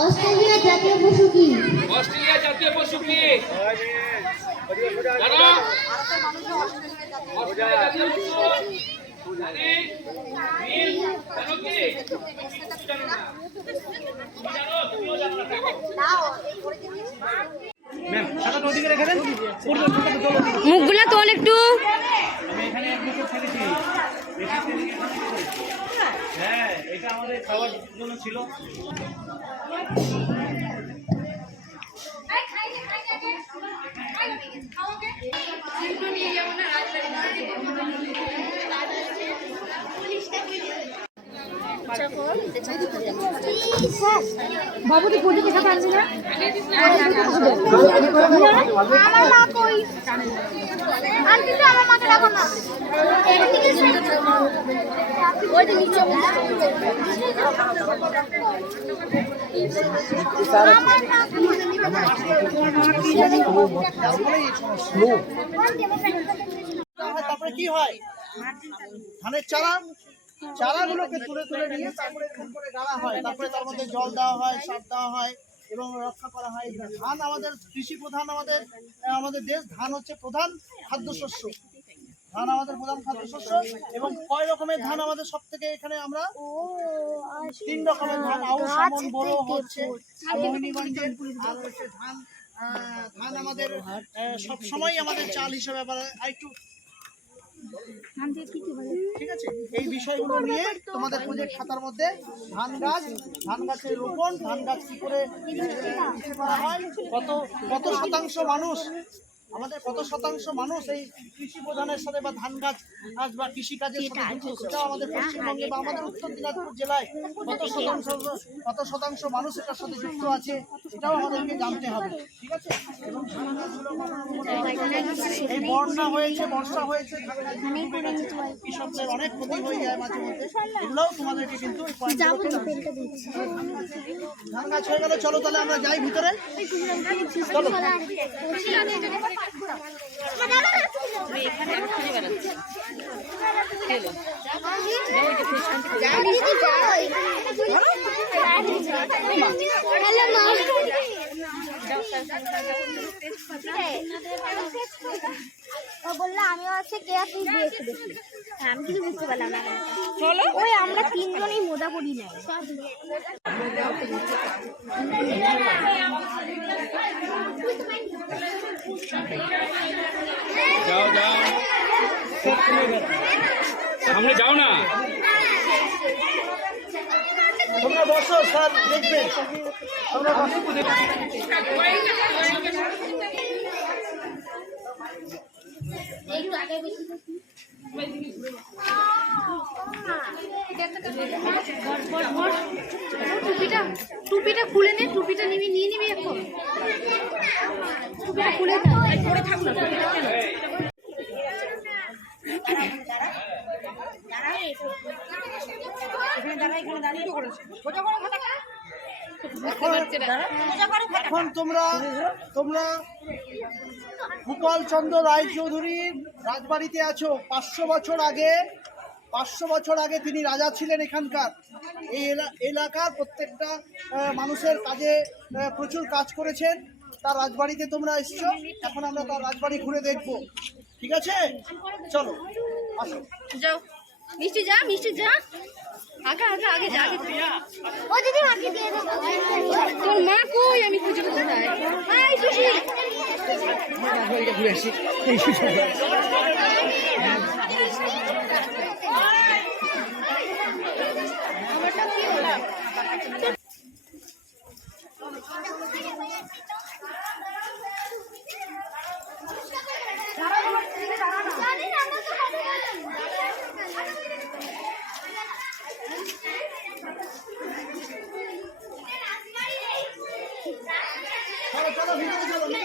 অস্ট্রেলিয়ার জাতীয় পশু কি? অস্ট্রেলিয়ার জাতীয় পশু কি? জানো? অস্ট্রেলিয়ার জাতীয় পশু জানি নীল জানো কি? জানো না? জানো? তুমিও জানো না? ম্যাম সাদা নদীকে রেখে দেন। মুখগুলা তোল একটু। আমি এখানে এক বছর থেকেছি। হ্যাঁ, এটা আমাদের খাওয়ার জন্য ছিল। বাবু তুই ফটো দেখা পারবি না? আমার মা কই? আন্টি তো আমার মাকে রাখো না। ওইটা নিচে তারপরে কি হয়, ধানের চারাগুলোকে তুলে তুলে নিয়ে তারপরে এরকম করে গাড়া হয়, তারপরে তার মধ্যে জল দেওয়া হয়, সার দেওয়া হয় এবং রক্ষা করা হয়। ধান আমাদের কৃষি প্রধান, আমাদের দেশ। ধান হচ্ছে প্রধান খাদ্যশস্য। ধান আমাদের প্রধান খাদ্যশস্য। এবং কয় রকমের ধান আমাদের সব থেকে এখানে আমরা 3 রকমের ধান, আউশ, আমন, বোরো হচ্ছে মোহিনীগঞ্জের। আর হচ্ছে ধান আমাদের সব সময় আমাদের চাল হিসেবে একটু ঠিক আছে। এই বিষয়গুলো নিয়ে তোমাদের প্রজেক্ট খাতার মধ্যে ধান গাছের রোপণ, ধান গাছ কি করে করা হয়, কত শতাংশ মানুষ, আমাদের কত শতাংশ মানুষ এই কৃষি প্রধানের সাথে বা ধান গাছ বা কৃষি কাজের সাথে যুক্ত, সেটাও আমাদের পশ্চিমবঙ্গে বা আমাদের উত্তর দিনাজপুর জেলায় কত শতাংশ মানুষ এটার সাথে যুক্ত আছে, এটাও আমাদেরকে জানতে হবে। ঠিক আছে। এবং ধান গাছগুলো এই বন্যা হয়েছে, বর্ষা হয়েছে, কৃষকদের অনেক ক্ষতি হয়ে যায় মাঝে মধ্যে, এগুলোও তোমাদেরকে কিন্তু ধান গাছ হয়ে গেল। চলো তাহলে আমরা যাই ভিতরে। চলো বললো আমি হচ্ছে কেয়া পিস দিয়েছি দেখি। আমি কিছু বুঝতে পারলাম না। চলো ওই আমরা 3 জনই মোজা পরি নাই। যাও সামনে যাও না। তোমরা বসো, স্যার দেখবেন। তোমরা বসো। টুপিটা খুলে নে, টুপিটা নিয়ে নিবি এখন। টুপিটা খুলে পরে থাক না। এখন তোমরা ভূপাল চন্দ্র রায়চৌধুরীর রাজবাড়িতে আছো। 500 বছর আগে তিনি রাজা ছিলেন এখানকার। এই এলাকার প্রত্যেকটা মানুষের কাজে প্রচুর কাজ করেছেন। তার রাজবাড়িতে তোমরা এসছো, এখন আমরা তার রাজবাড়ি ঘুরে দেখবো। ঠিক আছে, চলো আসো। যাও মিষ্টি যা আগে যা। ও দিদি মাকে দিয়ে দাও। তোর মা কই? আমি খুঁজে কোথায়? হাই সুশি, ঘুরে আসি। চলো ভিতরে চলো।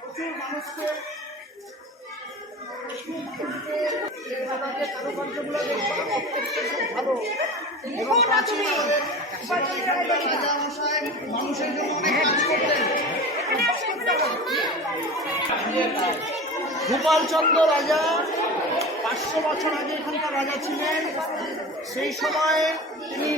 প্রচুর মানুষকে কারুকার্যগুলো ভালো এবং প্রাচীন রাজামশাই মানুষের জন্য অনেক কাজ করতেন। গোপালচন্দ্র রাজা 500 বছর আগে এখানকার রাজা ছিলেন। সেই সময় তিনি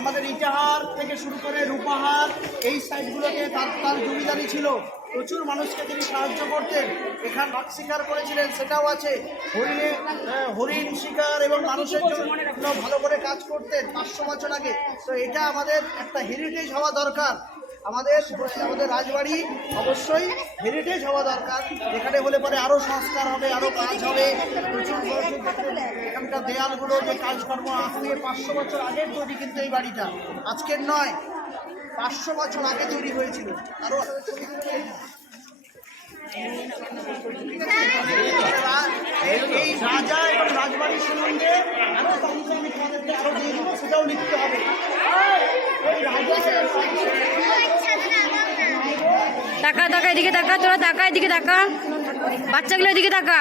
আমাদের ইটাহার থেকে শুরু করে রূপাহার এই সাইডগুলোতে তার জমিদারি ছিল। প্রচুর মানুষকে তিনি সাহায্য করতেন। এখানে বাঘ শিকার করেছিলেন, সেটাও আছে। হরিণ শিকার এবং মানুষের জন্য ভালো করে কাজ করতেন 500 বছর আগে। তো এটা আমাদের একটা হেরিটেজ হওয়া দরকার। আমাদের রাজবাড়ি অবশ্যই হেরিটেজ হওয়া দরকার। এখানে হলে পরে আরও সংস্কার হবে, আরও কাজ হবে। প্রচুর এখানকার দেয়ালগুলো যে কাজকর্ম আজকে 500 বছর আগের তৈরি, কিন্তু এই বাড়িটা আজকের নয়, 500 বছর আগে তৈরি হয়েছিল। আরও এই রাজা এবং রাজবাড়ির সম্বন্ধে আরও তন্ত্র আমি তোমাদেরকে আরও দিয়ে দেবো, সেটাও লিখতে হবে। এই রাজা তাকা তাকা, এদিকে তাকা, তোরা তাকা, এদিকে তাকা, বাচ্চাগুলো এদিকে তাকা,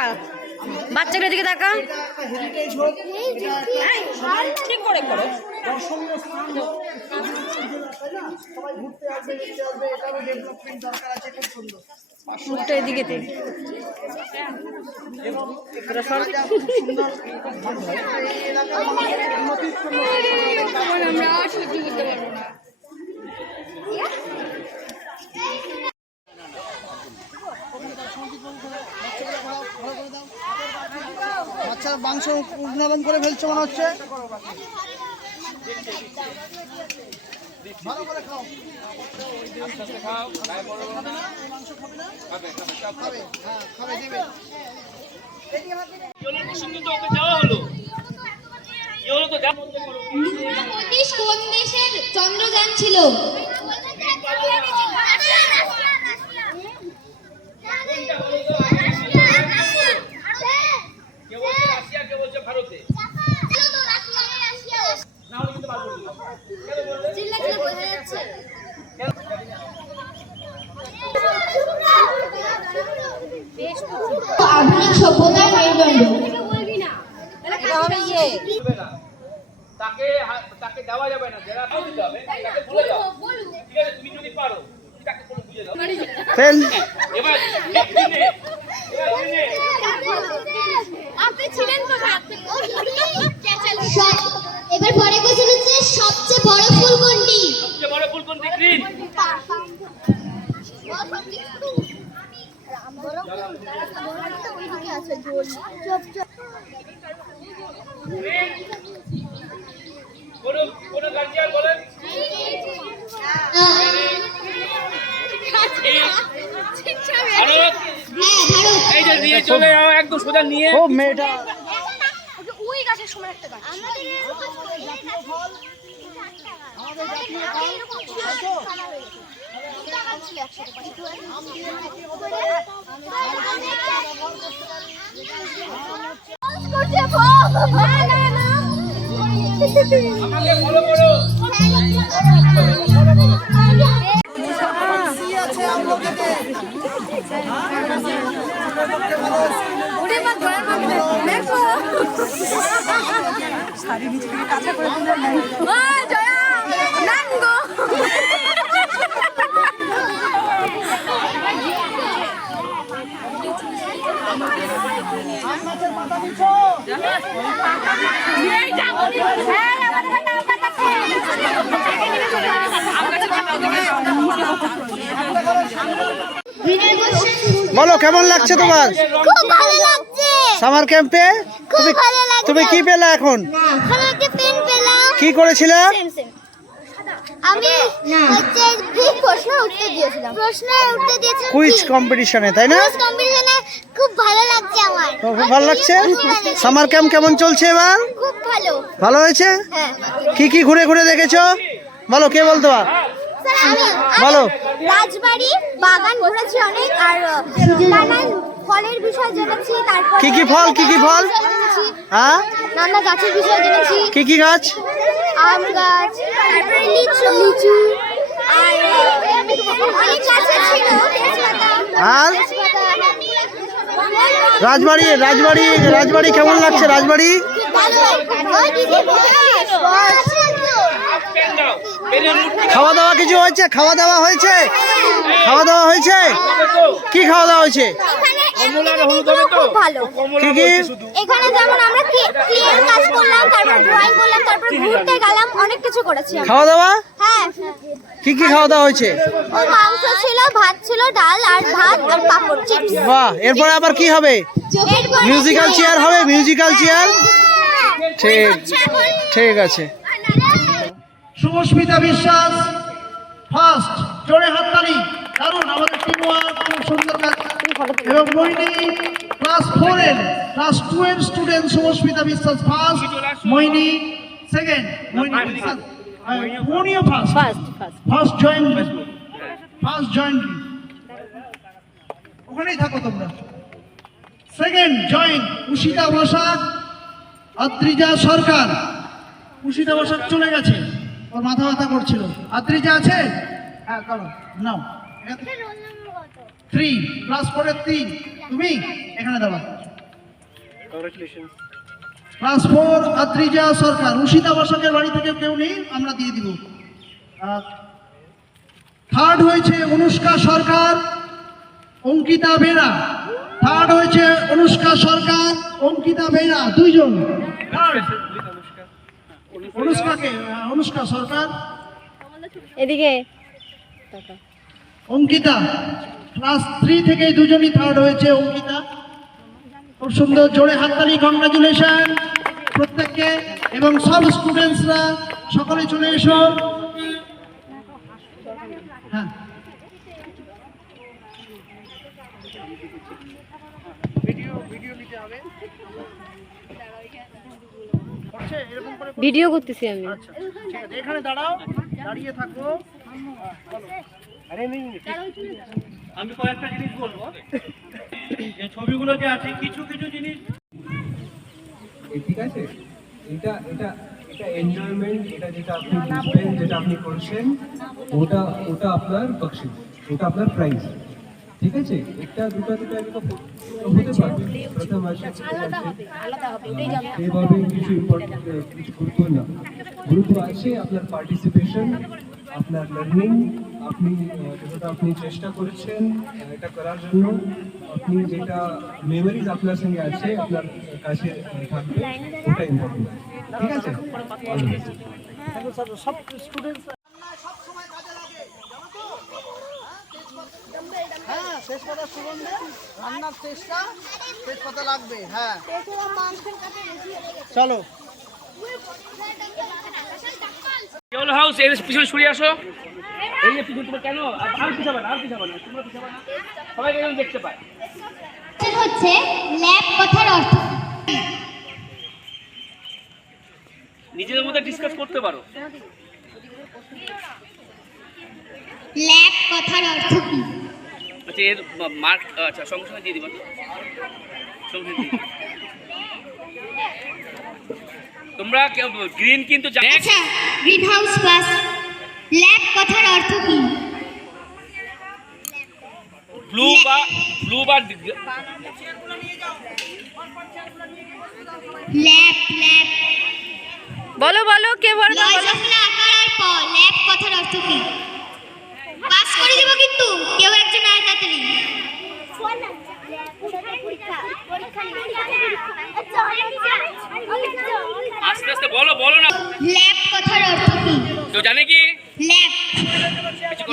বাচ্চাগুলো এদিকে তাকা। এটা একটা হেরিটেজ হোক, ঠিক করে করো। দর্শনীয় স্থান হোক, তাই না? সবাই ঘুরতে আসবে, দেখতে আসবে, এটারও ডেভেলপমেন্ট দরকার আছে। খুব সুন্দর মুখটা এদিকে দে। এবং এখানে রাজা খুব সুন্দর মানুষ, এই এলাকার মানুষের উন্নতির জন্য আমরা সহ্য করতে পারবো না। বাচ্চা মাংস নরম করে ফেলছে মনে হচ্ছে। ভালো করে খাও। মাংস খাবে না? খাবে, হ্যাঁ খাবে, দিবে। কোন দেশের চন্দ্রযান ছিল? আধুনিক সভ্যতার মেরুদণ্ড। তাকে দেওয়া যাবে না, যারা দিতে হবে তাকে ভুলে যাও। ঠিক আছে, তুমি যদি পারো তাকে বলে বুঝে দাও। এবার আপনি ছিলেন তো এবার পরে কোশ্চেন হচ্ছে সবচেয়ে বড় ফুল কোনটি? সবচেয়ে বড় ফুল কোনটি? গ্রিন। কোন গার্জিয়ান বলেন? এই যে নিয়ে চলে যাও, একদম সোজা নিয়ে। ও মেয়েটা ওই গাছের সময় একটা গাছ আমাকে ফলো করো। আছে আমলোকেতে। শাড়ি নিচে থেকে কাঁচা করে দিলেন। বলো কেমন লাগছে তোমার? খুব ভালো লাগছে। সামার ক্যাম্পে খুব ভালো লাগছে। তুমি কি পেলে এখন? আমরা একটা পেন পেলাম। কি করেছিলে? আমি হচ্ছে প্রশ্নের উত্তর দিয়েছিলাম। প্রশ্নের উত্তর দিয়েছিলাম কুইজ কম্পিটিশনে, তাই না? কুইজ কম্পিটিশনে। খুব ভালো লাগছে আমার। তো খুব ভালো লাগছে। সামার ক্যাম্প কেমন চলছে এবার? খুব ভালো। ভালো হয়েছে? হ্যাঁ। কি কি ঘুরে ঘুরে দেখেছো বলো, কে বলতো? স্যার আমি বলো। রাজবাড়ি বাগান ঘুরেছি অনেক, আর নানান ফলের বিষয় জেনেছি। তারপর কি কি ফল, কি কি ফল? হ্যাঁ, নানা গাছের বিষয় জেনেছি। কি কি গাছ? আম গাছ, তারপরে লিচু লিচু, আর অনেক গাছ ছিল। আর রাজবাড়ি রাজবাড়ি রাজবাড়ি কেমন লাগছে? রাজবাড়ি খাওয়া দাওয়া কিছু হয়েছে? খাওয়া দাওয়া হয়েছে? খাওয়া দাওয়া হয়েছে? কি খাওয়া দাওয়া হয়েছে? খুব ভালো। কি কি? এখানে যেমন আমরা ক্লের কাজ করলাম, তারপর ড্রয়িং করলাম, তারপর ঘুরতে গেলাম, অনেক কিছু করেছি আমরা। খাওয়া দাওয়া হ্যাঁ। কি কি খাওয়া দাওয়া হয়েছে? মাংস ছিল, ভাত ছিল, ডাল আর ভাত আর পাপড়, চিপস। বাহ, এরপরে আবার কি হবে? মিউজিক্যাল চেয়ার হবে, মিউজিক্যাল চেয়ার। ঠিক, ঠিক আছে। শুভস্মিতা বিশ্বাস ফার্স্ট, জোরে হাততালি। কারণ আমাদের টিম ওয়ার্ক খুব সুন্দর কাজ। এবং মোহিনী ক্লাস 4 এর ক্লাস 2 এর স্টুডেন্ট শুভস্মিতা বিশ্বাস ফার্স্ট, মোহিনী সেকেন্ড, মোহিনীও ফার্স্ট জয়েন্ট। ওখানেই থাকো তোমরা। সেকেন্ড জয়েন্ট উষিতা বসাক, আদ্রিজা সরকার। উষিতা বসাক চলে গেছে, ওর মাথা ব্যথা করছিল। আদ্রিজা আছে? হ্যাঁ, করো, নাও। 3 ক্লাস 4 এর 3, তুমি এখানে দাও। ক্লাস 4 আদ্রিজা সরকার। উষিতা বসাকের বাড়ি থেকে কেউ নেই, আমরা দিয়ে দিব। থার্ড হয়েছে অনুষ্কা সরকার, অঙ্কিতা বেরা। থার্ড হয়েছে অনুষ্কা সরকার, অঙ্কিতা বেরা, দুইজন। অনুষ্কা সরকার, এদিকে অঙ্কিতা। ক্লাস 3 থেকে দুজনই থার্ড হয়েছে। অঙ্কিতা খুব সুন্দর, জোরে হাততালি। কংগ্রাচুলেশন প্রত্যেককে। এবং সব স্টুডেন্টসরা সকলে চলে এসো। হ্যাঁ, ভিডিও করতেছি আমি। আচ্ছা ঠিক আছে, এখানে দাঁড়াও, দাঁড়িয়ে থাকো। আমি কয়েকটা জিনিস বলবো। এই ছবিগুলো যে আছে, কিছু কিছু জিনিস ঠিক আছে, এটা এটা এটা এনজয়মেন্ট, এটা যেটা আপনি বুঝবেন, যেটা আপনি করছেন, ওটা ওটা আপনার বকশিশ, ওটা আপনার প্রাইজ। ঠিক আছে, একটা দুটা দুটা এরকম হতে পারবে। প্রথম আসে এভাবে কিছু ইম্পর্টেন্ট, কিছু গুরুত্ব না। গুরুত্ব আছে আপনার পার্টিসিপেশন, আপনার লার্নিং, আপনি যেটা আপনি চেষ্টা করেছেন এটা করার জন্য, আপনি যেটা মেমোরিজ আপনার সঙ্গে আছে, আপনার কাছে থাকবে, ওটা ইম্পর্টেন্ট। ঠিক আছে, সব স্টুডেন্টস হ্যাঁ, তেজপাতা সুগন্ধে রান্নার তেজপাতা লাগবে। হ্যাঁ, চলো। কেবল হাউস এর পিছনে সরিয়ে আসো। এই যে পিছনে তোমরা কেন আর পিছাবে না, তোমরা পিছাবে না, সবাইকে যেন দেখতে পায়। হচ্ছে ল্যাব কথার অর্থ। নিজেদের মধ্যে ডিসকাস করতে পারো। ল্যাব কথার অর্থ কি? আচ্ছা, এর মার্ক আচ্ছা সঙ্গে সঙ্গে দিয়ে দিবা তো, সঙ্গে দিয়ে দিবা। তোমরা গ্রিন কিন্তু আচ্ছা, গ্রিন হাউস প্লাস ল্যাব কথার অর্থ কি? ব্লু বা ল্যাব ল্যাব বলো বলো, কে বলবে? লজফলা আকার আর প, ল্যাব কথার অর্থ কি? পাস করে দেব কিন্তু, কেউ একজন আয় তাড়াতাড়ি। আস্তে আস্তে বলো না। ল্যাব কথার অর্থ কি? কেউ জানে কি? ল্যাব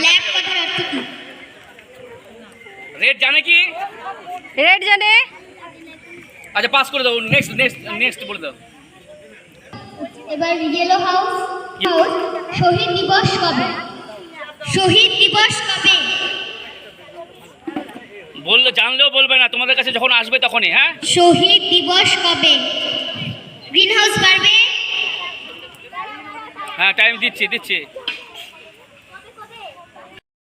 ল্যাব কথার অর্থ কি? রেড জানে কি? রেড জানে। আচ্ছা, পাস করে দাও। নেক্সট বলে দাও। এবার ইয়েলো হাউস। শহীদ দিবস কবে? শহীদ দিবস কবে? বললে জানলেও বলবে না, তোমাদের কাছে যখন আসবে তখনই। হ্যাঁ, শহীদ দিবস কবে? গ্রিন হাউস বাড়বে। হ্যাঁ টাইম দিচ্ছি।